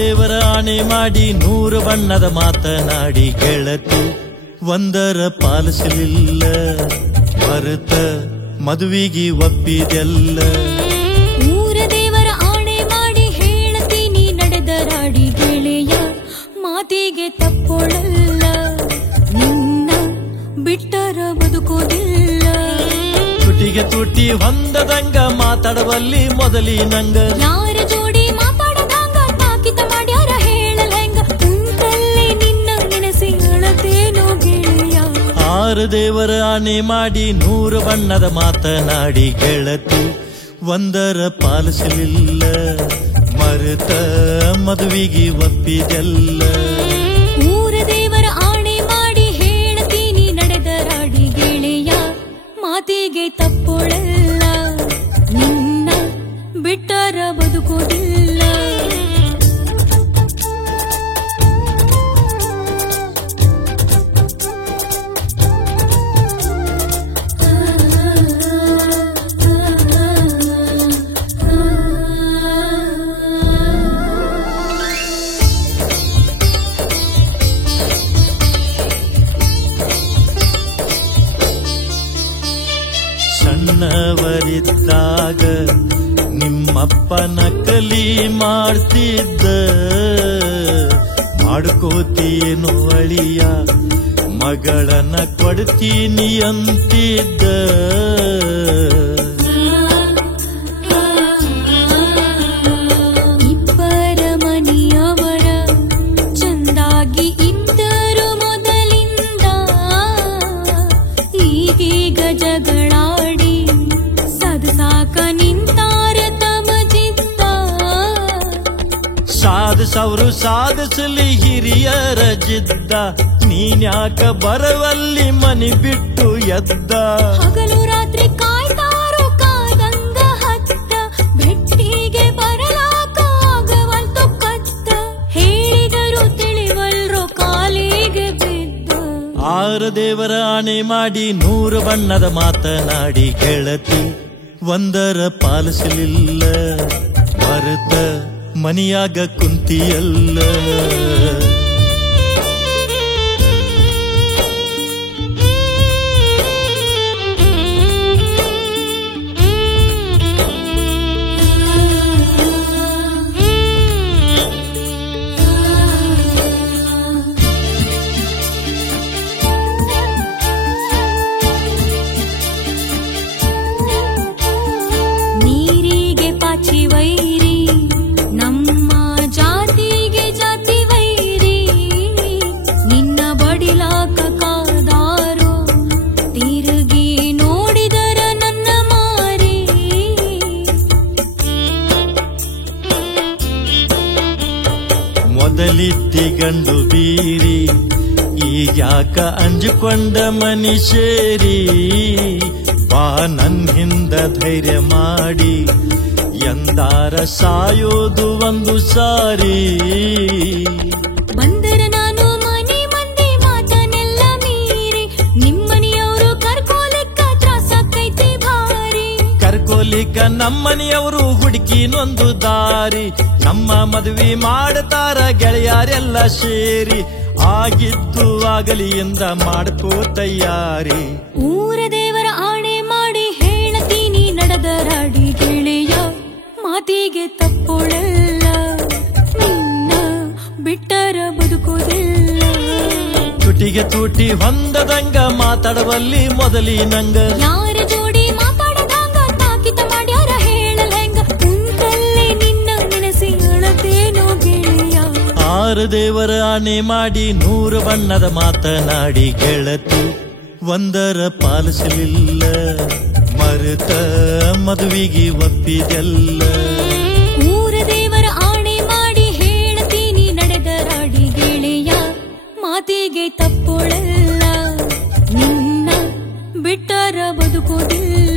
ದೇವರ ಆಣೆ ಮಾಡಿ 100 ಬಣ್ಣದ ಮಾತನಾಡಿ ಗೆಳತಿ ಒಂದರ ಪಾಲಿಸಲಿಲ್ಲ ಮರೆತ ಮದುವಿಗೆ ಒಪ್ಪಿದೆಲ್ಲ. ಊರ ದೇವರ ಆಣೆ ಮಾಡಿ ಹೇಳತೀನಿ ನಡೆದರಾಡಿ ಗೆಳೆಯ ಮಾತಿಗೆ ತಪ್ಪೊಳಲ್ಲ ನಿನ್ನ ಬಿಟ್ಟರ ಬದುಕೋದಿಲ್ಲ. ತುಟಿಗೆ ತುಟಿ ಹೊಂದದಂಗ ಮಾತಾಡುವಲ್ಲಿ ಮೊದಲಿನಂಗ ಯಾರ ಜೋಡಿ ಮಾತಾಡದಂಗ ತಾಕಿತ ಮಾಡ್ಯಾರ ಹೇಳಲಂಗ ಕುಂತಲ್ಲೇ ನಿನ್ನ ನೆನೆಸಿ ಅಳತೇನೋ ಗೆಳೆಯ. 6 ದೇವರ ಆಣೆ ಮಾಡಿ 100 ಬಣ್ಣದ ಮಾತನಾಡಿ ಗೆಳತಿ ಒಂದರ ಪಾಲಿಸಲಿಲ್ಲ ಮರೆತ ಮದುವಿಗೆ ಒಪ್ಪಿದೆಲ್ಲ. ಊರ ದೇವರ ಆಣೆ ಮಾಡಿ ಹೇಳತೀನಿ ನಡೆದರಾಡಿ ಗೆಳೆಯ ಮಾತಿಗೆ ತಪ್ಪೊಳಲ್ಲ ನಿನ್ನ ಬಿಟ್ಟರ ಬದುಕೋದಿಲ್ಲ. ಸಣ್ಣವರಿದ್ದಾಗ ನಿಮ್ಮಪ್ಪ ನಕಲಿ ಮಾಡ್ತಿದ್ದ ಮಾಡ್ಕೋತೀನೋ ಅಳಿಯ ಮಗಳನ್ನ ಕೊಡ್ತೀನಿ ಅಂತಿದ್ದ. ಇಬ್ಬರ ಮನೆಯವರ ಚಂದಾಗಿ ಇದ್ದರು ಮೊದಲಿಂದ ಈಗೀಗ ಜಗಳಾಡಿ ಸದಸಾಕ ನಿಂತಾರ ತಮಜಿದ್ದ. ಸಾಧಿಸವ್ರು ಸಾಧಿಸಲಿ ಹಿರಿಯರ ಜಿದ್ದ ನೀನ್ಯಾಕ ಬರವಲ್ಲಿ ಮನಿ ಬಿಟ್ಟು ಎದ್ದ. ಹಗಲು ರಾತ್ರಿ ಕಾಯ್ತಾರೋ ಕಾದಂಗ ಹತ್ತ ಭೆಟ್ಟಿಗೆ ಬರಲಾಕ ಆಗವಲ್ತು ಕತ್ತ ಹೇಳಿದರು ತಿಳಿವಲ್ರು ಕಾಲಿಗೆ ಬಿದ್ದ. 6 ದೇವರ ಆಣೆ ಮಾಡಿ 100 ಬಣ್ಣದ ಮಾತನಾಡಿ ಗೆಳತಿ ಒಂದರ ಪಾಲಿಸಲಿಲ್ಲ ಮರೆತ ಮನಿಯಾಗ ಕುಂತಿಯಲ್ಲ. ನೀರಿಗೆ ಪಾಚಿ ವೈರಿ ನಮ್ಮ ಜಾತಿಗೆ ಜಾತಿ ವೈರಿ ನಿನ್ನ ಬಡಿಲಾಕ ಕಾದಾರೋ ತಿರುಗಿ ನೋಡಿದರ ನನ್ನ ಮಾರಿ. ಮೊದಲಿದ್ದಿ ಗಂಡು ಬೀರಿ ಈಗ್ಯಾಕ ಅಂಜಿಕೊಂಡ ಮನುಷ್ಯರಿ ಬಾ ನನ್ ಹಿಂದ ಧೈರ್ಯ ಮಾಡಿ ಎಂದಾರ ಸಾಯೋದು ಒಂದು ಸಾರಿ. ಬಂದರ ನಾನು ಮನೆ ಮಂದಿ ಮಾತನೆಲ್ಲ ಮೀರಿ ನಿಮ್ಮನೆಯವರು ಕರ್ಕೋಲಿಕ್ಕ ತ್ರಾಸಕ್ಕೈತಿ ಭಾರಿ. ಕರ್ಕೋಲಿಕ್ಕ ನಮ್ಮನೆಯವರು ಹುಡುಕಿನೊಂದು ದಾರಿ ನಮ್ಮ ಮದುವೆ ಮಾಡ್ತಾರ ಗೆಳೆಯರೆಲ್ಲ ಸೇರಿ ಆಗಿದ್ದು ಆಗಲಿ ಎಂದ ಮಾಡ್ಕೋ ತಯಾರಿ. ಊರ ದೇವರ ಆಣೆ ಮಾಡಿ ಹೇಳತೀನಿ ನಡೆದರಾಡಿ ಗೆಳೆಯ ಮಾತಿಗೆ ತಪ್ಪೊಳಲ್ಲ ನಿನ್ನ ಬಿಟ್ಟರ ಬದುಕೋದಿಲ್ಲ. ತುಟಿಗೆ ತುಟಿ ಹೊಂದದಂಗ ಮಾತಾಡುವಲ್ಲಿ ಮೊದಲಿನಂಗ ಯಾರ ಜೋಡಿ ಮಾತಾಡದಂಗ ತಾಕಿತ ಮಾಡ್ಯಾರ ಹೇಳಲಂಗ ಕುಂತಲ್ಲೇ ನಿನ್ನ ನೆನೆಸಿ ಅಳತೇನೋ ಗೆಳೆಯ. 6 ದೇವರ ಆಣೆ ಮಾಡಿ 100 ಬಣ್ಣದ ಮಾತನಾಡಿ ಗೆಳತಿ ಒಂದರ ಪಾಲಿಸಲಿಲ್ಲ ಮರೆತ ಮದುವಿಗೆ ಒಪ್ಪಿದೆಲ್ಲ. ಊರ ದೇವರ ಆಣೆ ಮಾಡಿ ಹೇಳತೀನಿ ನಡೆದರಾಡಿ ಗೆಳೆಯ ಮಾತಿಗೆ ತಪ್ಪೊಳಲ್ಲ ನಿನ್ನ ಬಿಟ್ಟರ ಬದುಕೋದಿಲ್ಲ.